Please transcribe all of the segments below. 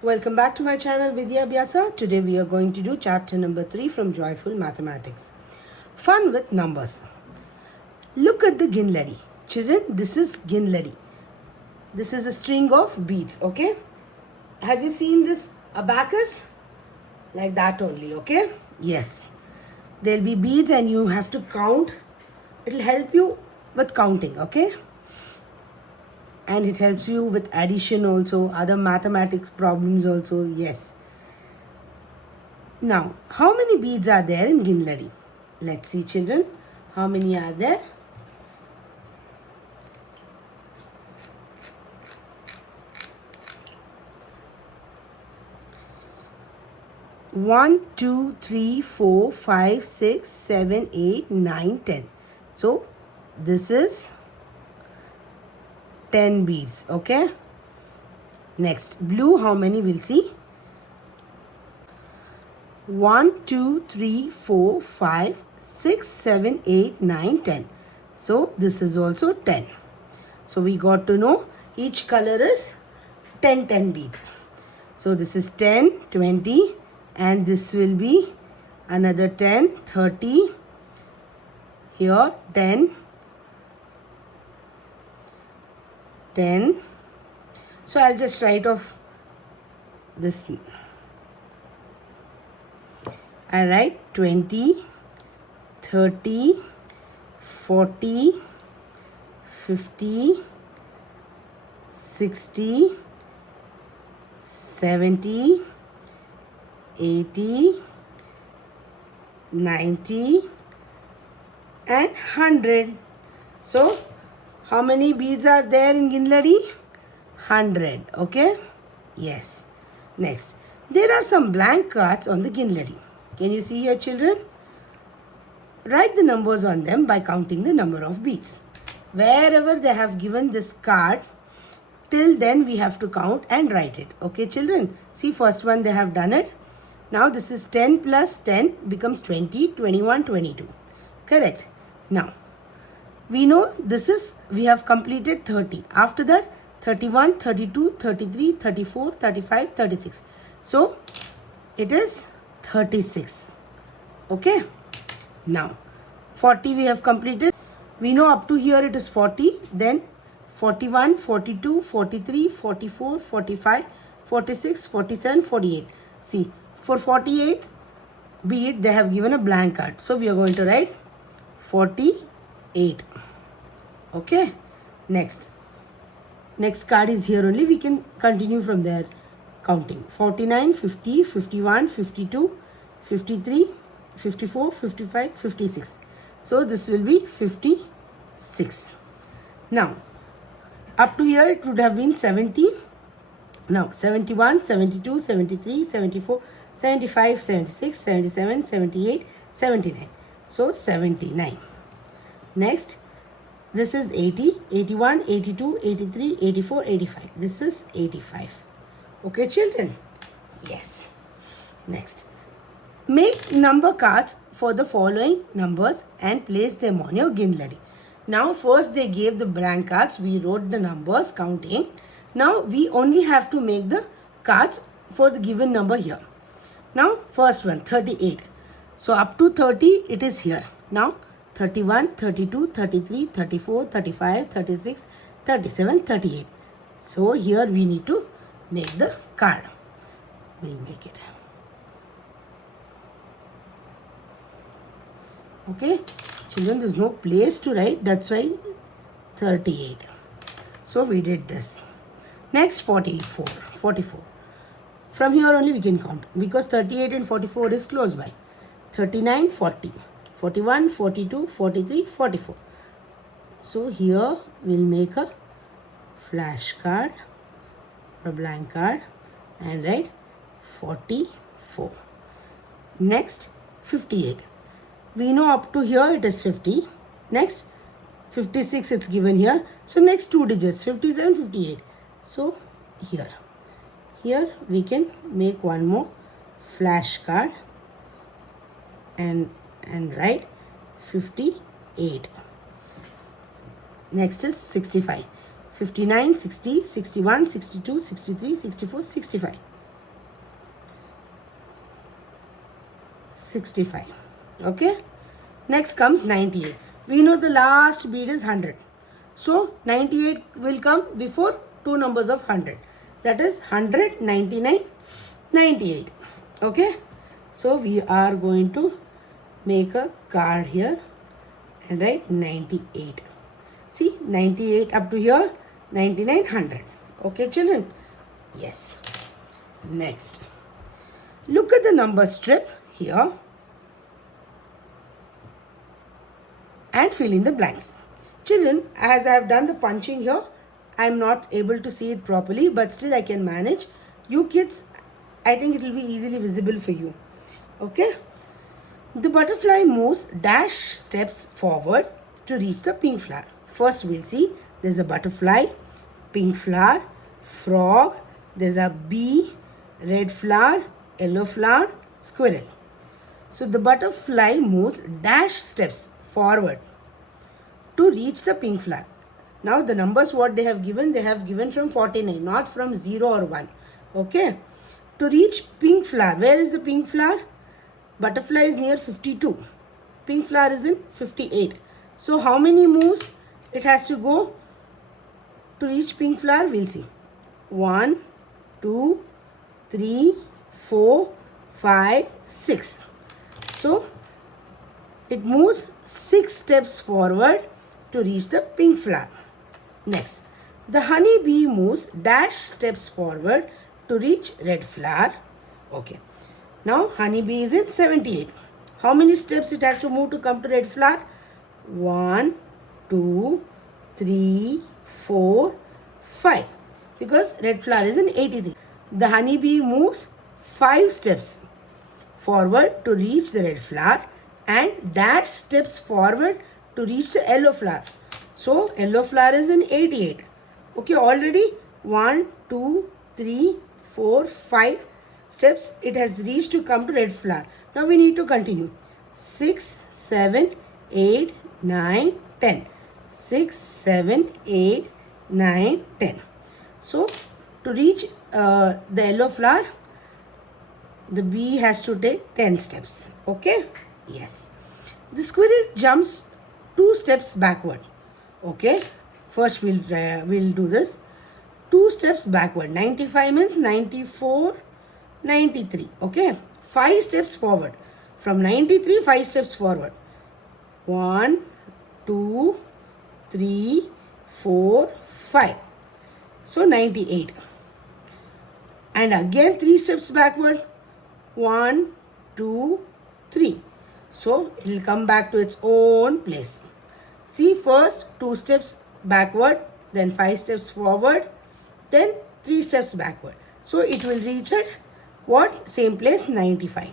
Welcome back to my channel Vidya Abhyasa. Today we are going to do chapter number 3 from Joyful Mathematics. Fun with numbers. Look at the Ginladi. Children, this is Ginladi. This is a string of beads, okay? Have you seen this abacus? Like that only, okay? Yes. There'll be beads and you have to count. It'll help you with counting, okay? And it helps you with addition also, other mathematics problems also, yes. Now, how many beads are there in Ginladi? Let's see, children. How many are there? One, two, three, 4, 5, 6, 7, 8, 9, 10. So, this is 10 beads, okay? Next, blue, how many we'll see? 1, 2, 3, 4, 5, 6, 7, 8, 9, 10. So, this is also 10. So, we got to know each color is 10 beads. So, this is 10, 20 and this will be another 10, 30. Here 10. So I'll just write off this. I write 20, 30, 40, 50, 60, 70, 80, 90 and 100. So how many beads are there in Ginladi? 100. Okay? Yes. Next. There are some blank cards on the Ginladi. Can you see here, children? Write the numbers on them by counting the number of beads. Wherever they have given this card, till then we have to count and write it. Okay, children? See, first one they have done it. Now this is 10 plus 10 becomes 20, 21, 22. Correct? Now, we know we have completed 30. After that, 31, 32, 33, 34, 35, 36. So, it is 36. Okay. Now, 40 we have completed. We know up to here it is 40. Then, 41, 42, 43, 44, 45, 46, 47, 48. See, for 48th bead, they have given a blank card. So, we are going to write 48. Okay. Next card is here only. We can continue from there counting. 49, 50, 51, 52, 53, 54, 55, 56. So this will be 56. Now, up to here it would have been 70. Now, 71, 72, 73, 74, 75, 76, 77, 78, 79. So, 79. Next, this is 80, 81, 82, 83, 84, 85. This is 85. Okay, children? Yes. Next, make number cards for the following numbers and place them on your Ginladi. Now, first they gave the blank cards. We wrote the numbers counting. Now, we only have to make the cards for the given number here. Now, first one, 38. So, up to 30, it is here. Now, 31, 32, 33, 34, 35, 36, 37, 38. So, here we need to make the card. We'll make it. Okay. Children, there's no place to write. That's why 38. So, we did this. Next, 44. From here only we can count. Because 38 and 44 is close by. 39, 40. 41, 42, 43, 44. So here we'll make a flashcard or a blank card and write 44. Next, 58. We know up to here it is 50. Next, 56 it's given here. So next two digits, 57, 58. So here we can make one more flashcard and write 58. Next is 65. 59, 60, 61, 62, 63, 64, 65. 65. Okay. Next comes 98. We know the last bead is 100. So 98 will come before two numbers of 100. That is 100, 99, 98. Okay. So we are going to make a card here and write 98. See, 98 up to here, 99, 100. Okay, children? Yes. Next. Look at the number strip here and fill in the blanks. Children, as I have done the punching here, I am not able to see it properly, but still I can manage. You kids, I think it will be easily visible for you. Okay? The butterfly moves dash steps forward to reach the pink flower. First we'll see there's a butterfly, pink flower, frog, there's a bee, red flower, yellow flower, squirrel. So the butterfly moves dash steps forward to reach the pink flower. Now the numbers what they have given from 49, not from 0 or 1. Okay. To reach pink flower, where is the pink flower? Butterfly is near 52. Pink flower is in 58. So how many moves it has to go to reach pink flower? We'll see. 1, 2, 3, 4, 5, 6. So it moves 6 steps forward to reach the pink flower. Next, the honey bee moves dash steps forward to reach red flower. Okay. Now honey bee is in 78. How many steps it has to move to come to red flower? 1, 2, 3, 4, 5. Because red flower is in 83. The honey bee moves 5 steps forward to reach the red flower and dash steps forward to reach the yellow flower. So yellow flower is in 88. Okay, already 1, 2, 3, 4, 5 steps it has reached to come to red flower. Now we need to continue. 6, 7, 8, 9, 10. 6, 7, 8, 9, 10. So to reach the yellow flower, the bee has to take 10 steps. Okay? Yes. The squirrel jumps 2 steps backward. Okay? First we'll do this. 2 steps backward. 95 means 94, 93. Okay? 5 steps forward. From 93, 5 steps forward. 1, 2, 3, 4, 5. So 98. And again 3 steps backward. 1, 2, 3. So it will come back to its own place. See, first 2 steps backward, then 5 steps forward, then 3 steps backward. So it will reach at what? Same place, 95.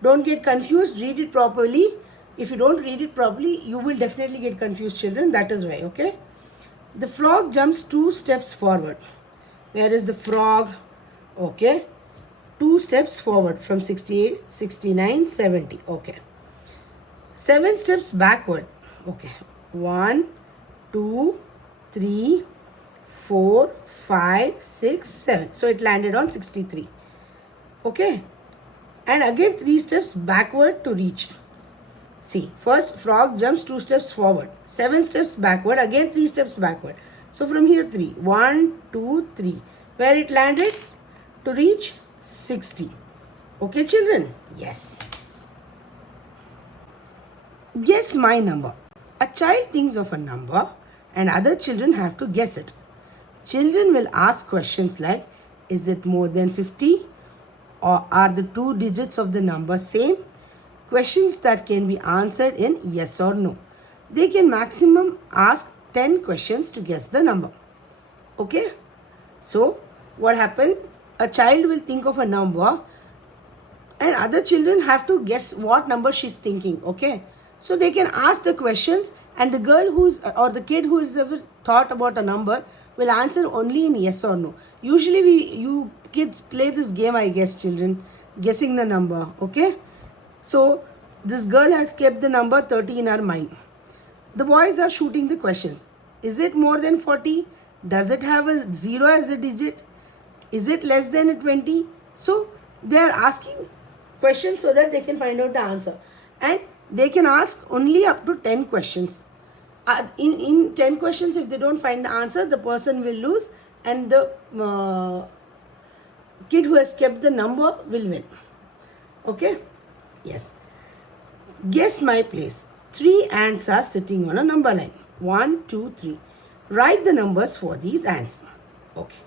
Don't get confused. Read it properly. If you don't read it properly, you will definitely get confused, children. That is why, okay? The frog jumps 2 steps forward. Where is the frog? Okay. 2 steps forward from 68, 69, 70. Okay. 7 steps backward. Okay. 1, 2, 3, 4, 5, 6, 7. So it landed on 63. Okay. And again 3 steps backward to reach. See, first frog jumps 2 steps forward. 7 steps backward. Again 3 steps backward. So from here 3. 1, 2, 3. Where it landed? To reach 60. Okay, children? Yes. Guess my number. A child thinks of a number and other children have to guess it. Children will ask questions like, is it more than 50? Or are the 2 digits of the number same? Questions that can be answered in yes or no. They can maximum ask 10 questions to guess the number. Okay? So, what happens? A child will think of a number and other children have to guess what number she's thinking. Okay? So, they can ask the questions and the girl or the kid who has ever thought about a number will answer only in yes or no. Usually, you kids play this game, I guess, children, guessing the number. Okay? So, this girl has kept the number 30 in her mind. The boys are shooting the questions. Is it more than 40? Does it have a 0 as a digit? Is it less than a 20? So, they are asking questions so that they can find out the answer. And they can ask only up to 10 questions. In 10 questions, if they don't find the answer, the person will lose and the kid who has kept the number will win. Okay? Yes. Guess my place. 3 ants are sitting on a number line. 1, 2, 3. Write the numbers for these ants. Okay.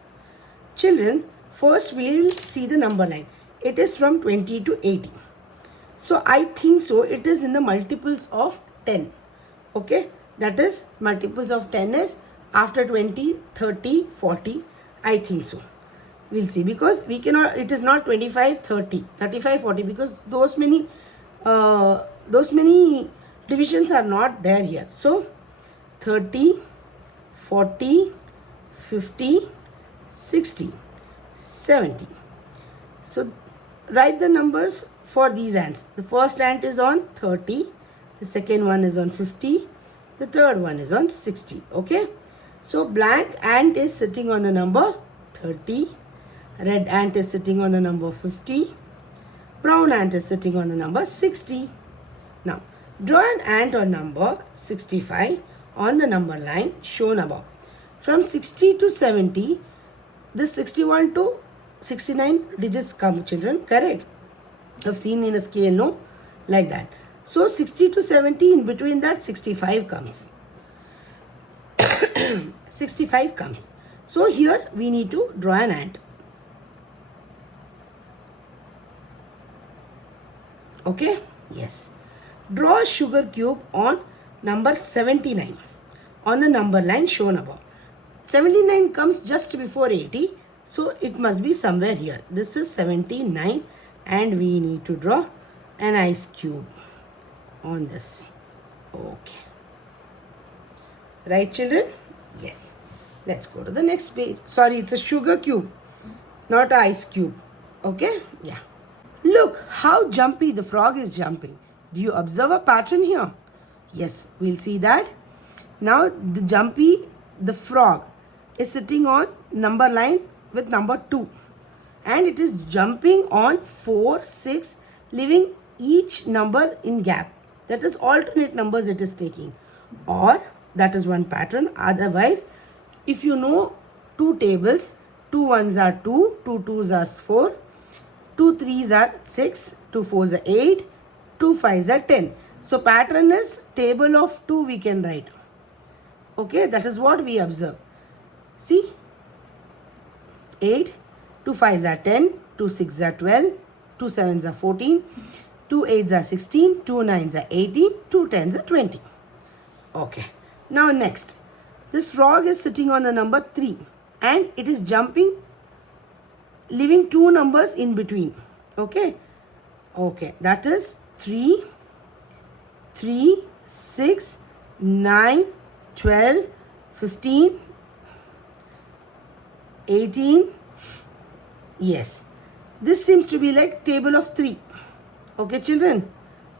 Children, first we will see the number line. It is from 20 to 80. So I think so it is in the multiples of 10. Okay. That is multiples of 10 is after 20, 30, 40. I think so. We'll see, because we cannot, it is not 25, 30, 35, 40, because those many divisions are not there here. So 30, 40, 50, 60, 70. So write the numbers for these ants. The first ant is on 30, the second one is on 50, the third one is on 60. Okay. So black ant is sitting on the number 30, red ant is sitting on the number 50, brown ant is sitting on the number 60. Now draw an ant on number 65 on the number line shown above. From 60 to 70, the 61 to 69 digits come, children, correct? I've seen in a scale, no? Like that. So 60 to 70, in between that 65 comes. 65 comes. So here we need to draw an ant. Okay? Yes. Draw a sugar cube on number 79 on the number line shown above. 79 comes just before 80. So it must be somewhere here. This is 79 and we need to draw an ice cube on this. Okay. Right, children? Yes. Let's go to the next page. Sorry, it's a sugar cube, not an ice cube. Okay? Yeah. Look how jumpy the frog is jumping. Do you observe a pattern here? Yes, we'll see that. Now the frog is sitting on number line with number 2. And it is jumping on 4, 6, leaving each number in gap. That is alternate numbers it is taking. Or that is one pattern. Otherwise, if you know 2 tables, 2 ones are 2, 2 twos are 4, 2 threes are 6, 2 fours are 8, 2 fives are 10. So pattern is table of 2 we can write. Okay, that is what we observe. See, 8, 2 fives are 10, 2 sixes are 12, 2 sevens are 14, 2 eights are 16, 2 nines are 18, 2 tens are 20. Okay, now next. This frog is sitting on the number 3 and it is jumping, leaving 2 numbers in between. Okay, okay, that is 3, 6, 9, 12, 15, 18. Yes, this seems to be like table of 3. Okay, children,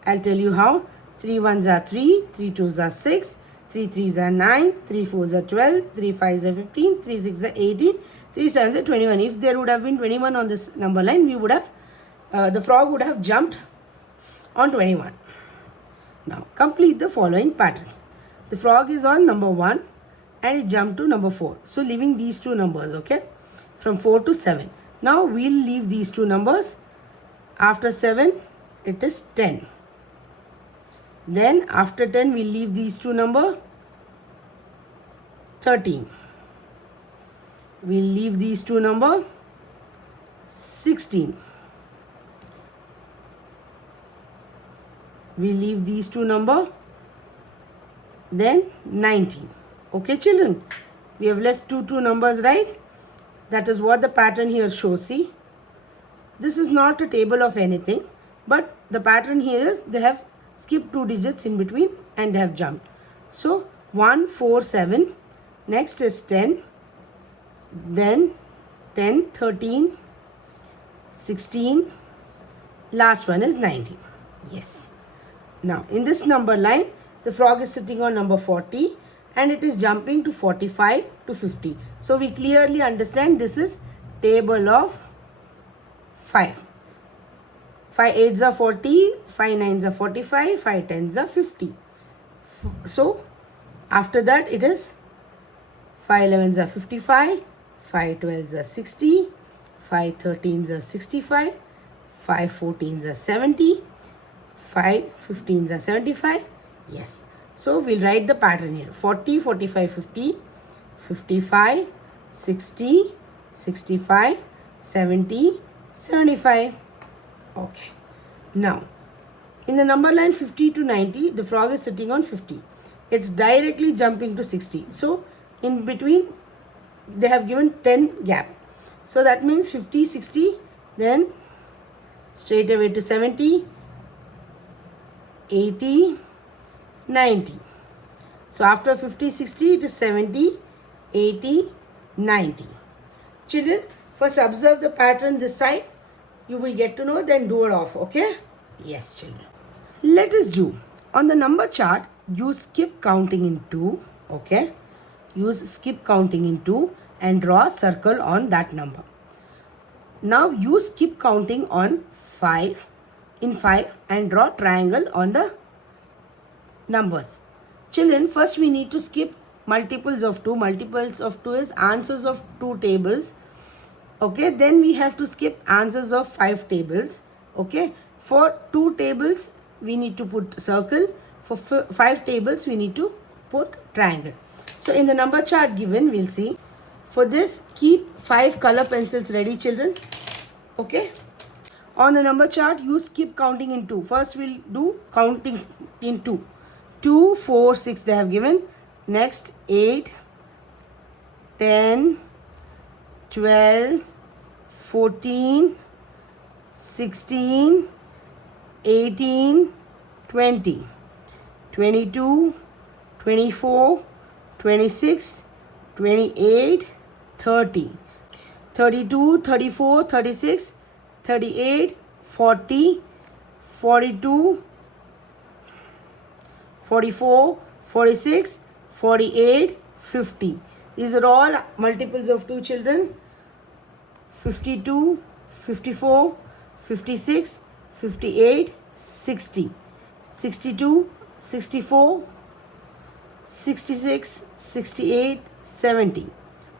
I'll tell you how. 3 ones are 3, 3 twos are 6, 3 threes are 9, 3 fours are 12, 3 fives are 15, 3 sixes are 18, 3 sevens are 21. If there would have been 21 on this number line, we would have, the frog would have jumped on 21. Now, complete the following patterns. The frog is on number 1 and it jumped to number 4. So, leaving these 2 numbers, okay, from 4 to 7. Now, we'll leave these 2 numbers. After 7, it is 10. Then, after 10, we'll leave these 2 numbers. 13. We'll leave these 2 numbers. 16. We leave these 2 numbers. Then 19. Okay, children, we have left 2 numbers, right? That is what the pattern here shows. See, this is not a table of anything, but the pattern here is they have skipped 2 digits in between and they have jumped. So 1, 4, 7. Next is 10. Then 10, 13, 16. Last one is 19. Yes. Now, in this number line, the frog is sitting on number 40 and it is jumping to 45 to 50. So, we clearly understand this is table of 5. 5 8s are 40, 5 9s are 45, 5 10s are 50. So after that it is 5 11s are 55, 5 12s are 60, 5 13s are 65, 5 14s are 70, 5 15s are 75. Yes. So we'll write the pattern here. 40, 45, 50, 55, 60, 65, 70, 75. Okay. Now, in the number line 50 to 90, the frog is sitting on 50. It's directly jumping to 60. So, in between, they have given 10 gap. So, that means 50, 60, then straight away to 70, 80, 90. So after 50, 60, it is 70, 80, 90. Children, first observe the pattern this side. You will get to know, then do it off, okay? Yes, children. Let us do. On the number chart, use skip counting in 2, okay? Use skip counting in 2 and draw a circle on that number. Now use skip counting on 5 and draw triangle on the numbers. Children, first we need to skip multiples of 2. Multiples of 2 is answers of 2 tables. Okay, then we have to skip answers of 5 tables. Okay, for 2 tables we need to put circle. For 5 tables we need to put triangle. So in the number chart given, we'll see. For this, keep 5 color pencils ready, children. Okay. On the number chart, you skip counting in 2. First, we'll do counting in 2. 2, 4, 6 they have given. Next, 8, 10, 12, 14, 16, 18, 20, 22, 24, 26, 28, 30, 32, 34, 36, 38, 40, 42, 44, 46, 48, 50. These are all multiples of 2, children. 52, 54, 56, 58, 60, 62, 64, 66, 68, 70,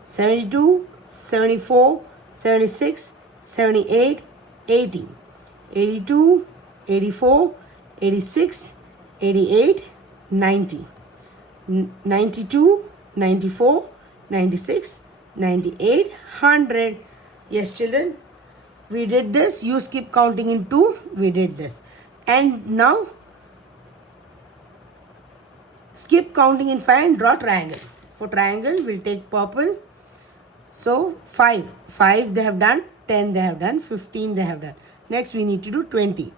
72, 74, 76, 78, 80, 82, 84, 86, 88, 90, 92, 94, 96, 98, 100. Yes, children, we did this. You skip counting in 2. We did this. And now, skip counting in 5 and draw triangle. For triangle, we'll take purple. So, 5. 5 they have done. 10 they have done. 15 they have done. Next, we need to do 20.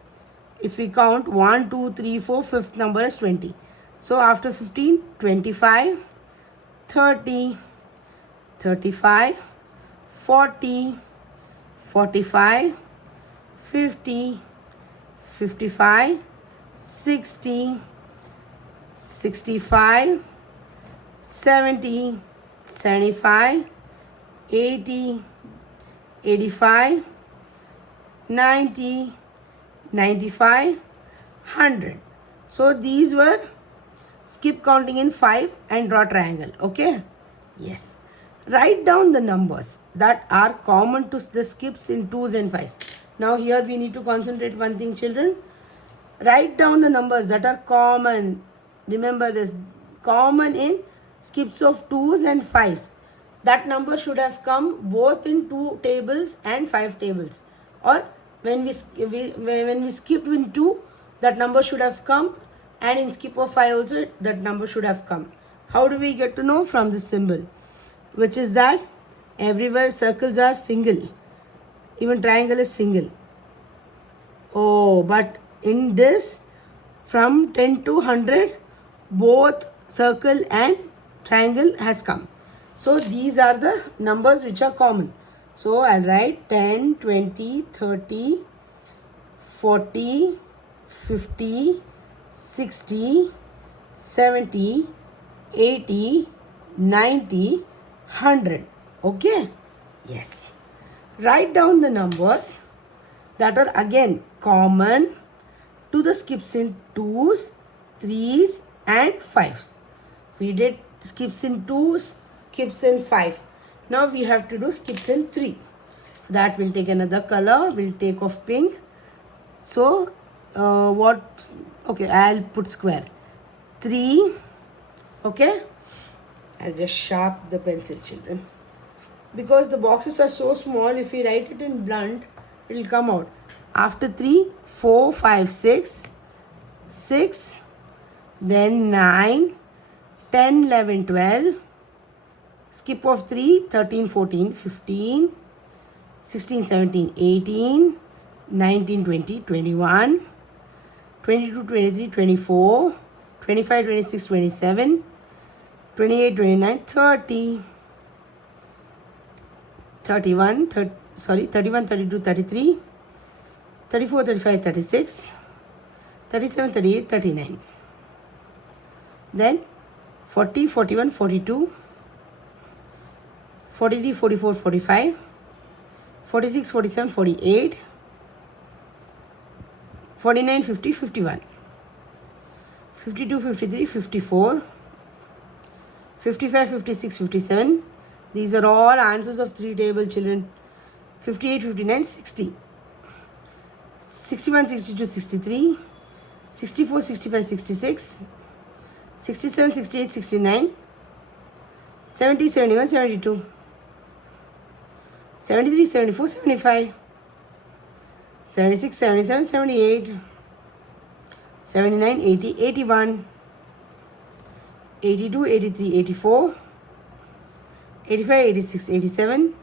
If we count 1, 2, 3, 4, fifth number is 20. So, after 15, 25, 30, 35, 40, 45, 50, 55, 60, 65, 70, 75, 80, 85, 90, 95, 100. So these were skip counting in 5 and draw triangle. Okay? Yes. Write down the numbers that are common to the skips in 2s and 5s. Now here we need to concentrate one thing, children. Write down the numbers that are common. Remember this. Common in skips of 2s and 5s. That number should have come both in 2 tables and 5 tables. Or when we skipped in 2, that number should have come, and in skip of 5 also that number should have come. How do we get to know? From this symbol, which is that everywhere circles are single. Even triangle is single. Oh, but in this, from 10 to 100, both circle and triangle has come. So these are the numbers which are common. So I'll write 10, 20, 30, 40, 50, 60, 70, 80, 90, 100. Okay? Yes. Write down the numbers that are again common to the skips in 2s, 3s and 5s. We did skips in 2, skips in 5. Now we have to do skips in 3. For that we'll take another color. We'll take off pink. So okay, I'll put square. 3. Okay. I'll just sharp the pencil, children. Because the boxes are so small, if we write it in blunt, it will come out. After 3, 4, 5, 6, 6, then 9, 10, 11, 12, skip of 3, 13, 14, 15, 16, 17, 18, 19, 20, 21, 22, 23, 24, 25, 26, 27, 28, 29, 30, 31, 31, 32, 33, 34, 35, 36, 37, 38, 39. Then 40, 41, 42, 43, 44, 45, 46, 47, 48, 49, 50, 51, 52, 53, 54, 55, 56, 57. These are all answers of 3 table, children. 58, 59, 60. 61, 62, 63. 64, 65, 66. 67, 68, 69. 70, 71, 72. 73, 74, 75. 76, 77, 78. 79, 80, 81. 82, 83, 84. 85, 86, 87.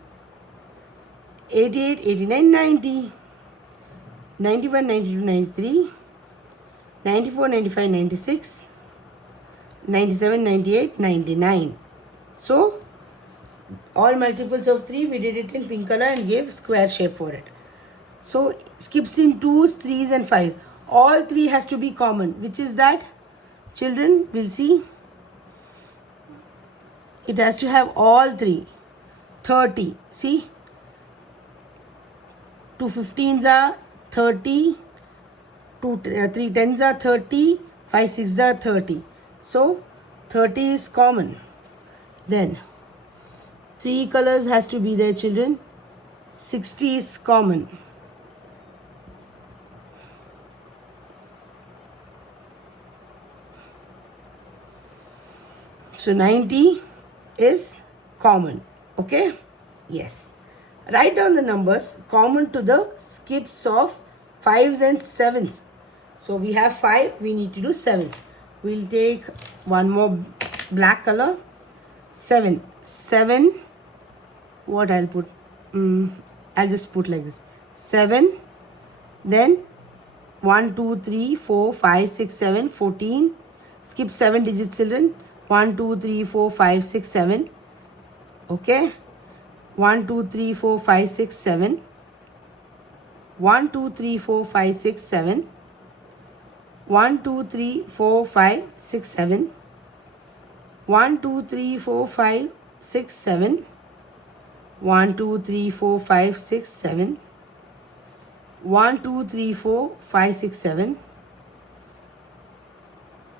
88, 89, 90. 91, 92, 93. 94, 95, 96. 97, 98, 99. So, all multiples of 3, we did it in pink color and gave square shape for it. So, skips in 2s, 3s and 5s. All 3 has to be common. Which is that? Children, we'll see. It has to have all 3. 30. See? 2 15s are 30. 3 10s are 30. 5 6s are 30. So, 30 is common. Then, 3 colors has to be there, children. 60 is common. So, 90 is common. Okay? Yes. Write down the numbers common to the skips of 5s and 7s. So, we have 5. We need to do 7s. We'll take one more black color. 7. 7. What I'll put? I'll just put like this. 7. Then 1, 2, 3, 4, 5, 6, 7, 14. Skip 7 digits, children. 1, 2, 3, 4, 5, 6, 7. Okay. 1, 2, 3, 4, 5, 6, 7. 1, 2, 3, 4, 5, 6, 7. 1, 2, 3, 4, 5, 6, 7. 1, 2, 3, 4, 5, 6, 7. 1, 2, 3, 4, 5, 6, 7. 1, 2, 3, 4, 5, 6, 7.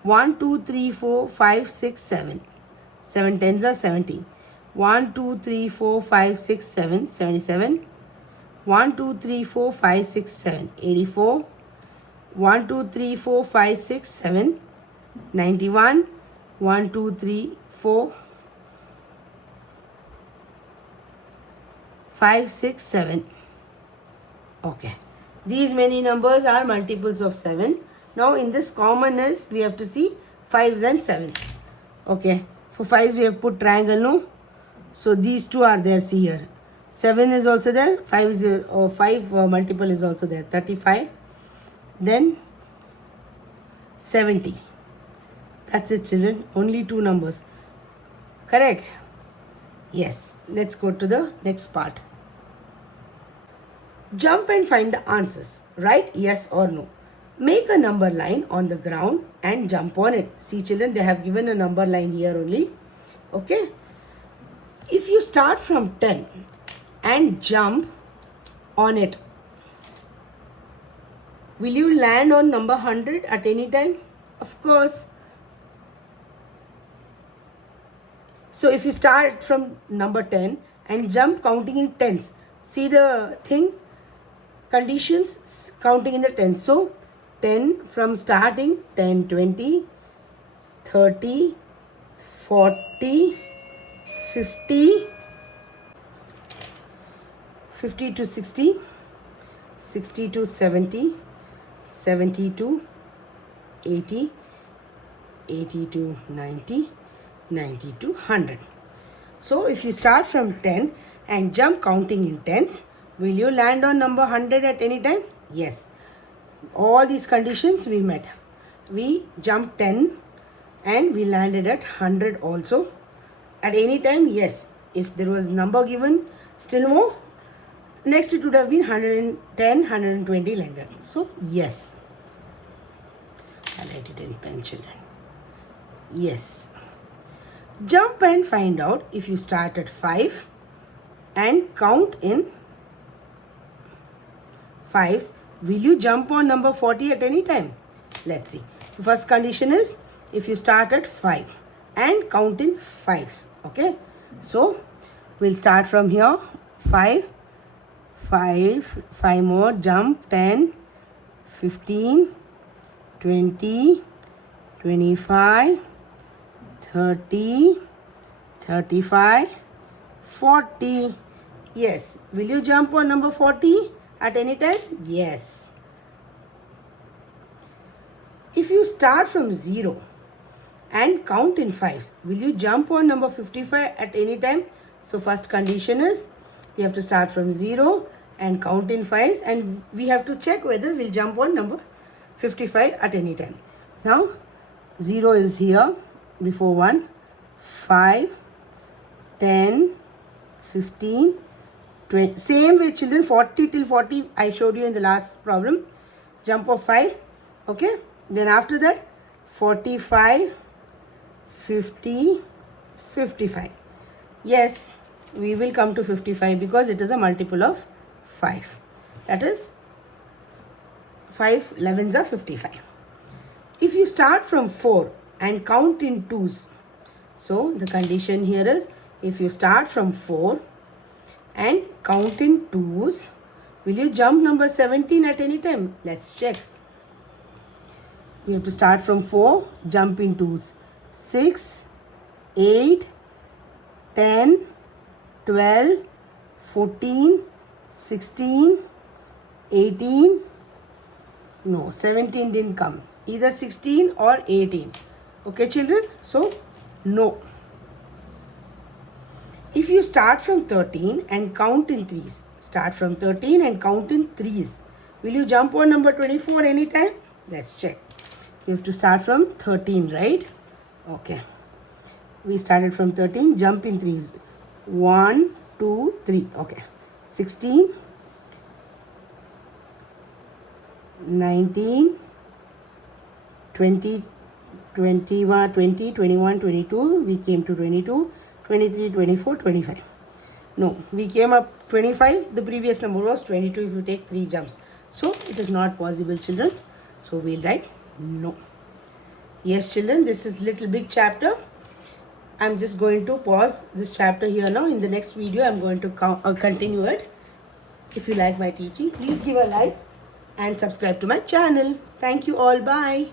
1, 2, 3, 4, 5, 6, 7. 7 tens are 70. 1, 2, 3, 4, 5, 6, 7. 77. 1, 2, 3, 4, 5, 6, 7. 84. 1, 2, 3, 4, 5, 6, 7. 91. 1, 2, 3, 4, 5, 6, 7. Okay. These many numbers are multiples of 7. Now in this commonness, we have to see 5s and 7s. Okay. For 5s, we have put triangle, no? So these two are there, see here. 7 is also there. 5 is 5 multiple is also there. 35. Then 70. That's it, children. Only 2 numbers. Correct? Yes. Let's go to the next part. Jump and find the answers. Write yes or no. Make a number line on the ground and jump on it. See, children, they have given a number line here only. Okay. If you start from 10 and jump on it, Will you land on number 100 at any time? Of course. So if you start from number 10 and jump counting in tens, see the thing, conditions counting in the tens. So 10 from starting, 10, 20, 30, 40, 50, 50 to 60, 60 to 70, 70 to 80, 80 to 90, 90 to 100. So if you start from 10 and jump counting in tens, will you land on number 100 at any time? Yes. All these conditions we met. We jumped 10 and we landed at 100 also. At any time, yes. If there was number given, still more. Next it would have been 110, 120 like that. So yes. I'll write it in pen, children. Yes. Jump and find out if you start at 5 and count in 5s. Will you jump on number 40 at any time? Let's see. The first condition is if you start at 5 and count in 5s. Okay. So we'll start from here. 5, 5 more, jump 10, 15, 20, 25, 30, 35, 40. Yes. Will you jump on number 40 at any time? Yes. If you start from 0 and count in 5s, will you jump on number 55 at any time? So first condition is we have to start from 0 and count in 5s, and we have to check whether we'll jump on number 55 at any time. Now 0 is here before 1, 5, 10, 15, 20. Same way children, 40 till 40 I showed you in the last problem. Jump of 5. Okay. Then after that 45, 50, 55. Yes, we will come to 55 because it is a multiple of 5. That is 5 11s are 55. If you start from 4 and count in 2s, so the condition here is if you start from 4 and count in 2s, will you jump number 17 at any time? Let's check. We have to start from 4, jump in 2s. 6, 8, 10, 12, 14, 16, 18. No, 17 didn't come. Either 16 or 18. Okay, children? So, no. If you start from 13 and count in 3s, start from 13 and count in 3s, will you jump on number 24 anytime? Let's check. You have to start from 13, right? Okay. We started from 13, jump in 3s. 1, 2, 3. Okay. 16, 19, 20, 21, 20, 21, 22. We came to 22, 23, 24, 25. No, we came up 25. The previous number was 22 if you take 3 jumps. So, it is not possible, children. So, we'll write no. Yes, children, this is little big chapter. I'm just going to pause this chapter here now. In the next video, I'm going to continue it. If you like my teaching, please give a like and subscribe to my channel. Thank you all. Bye.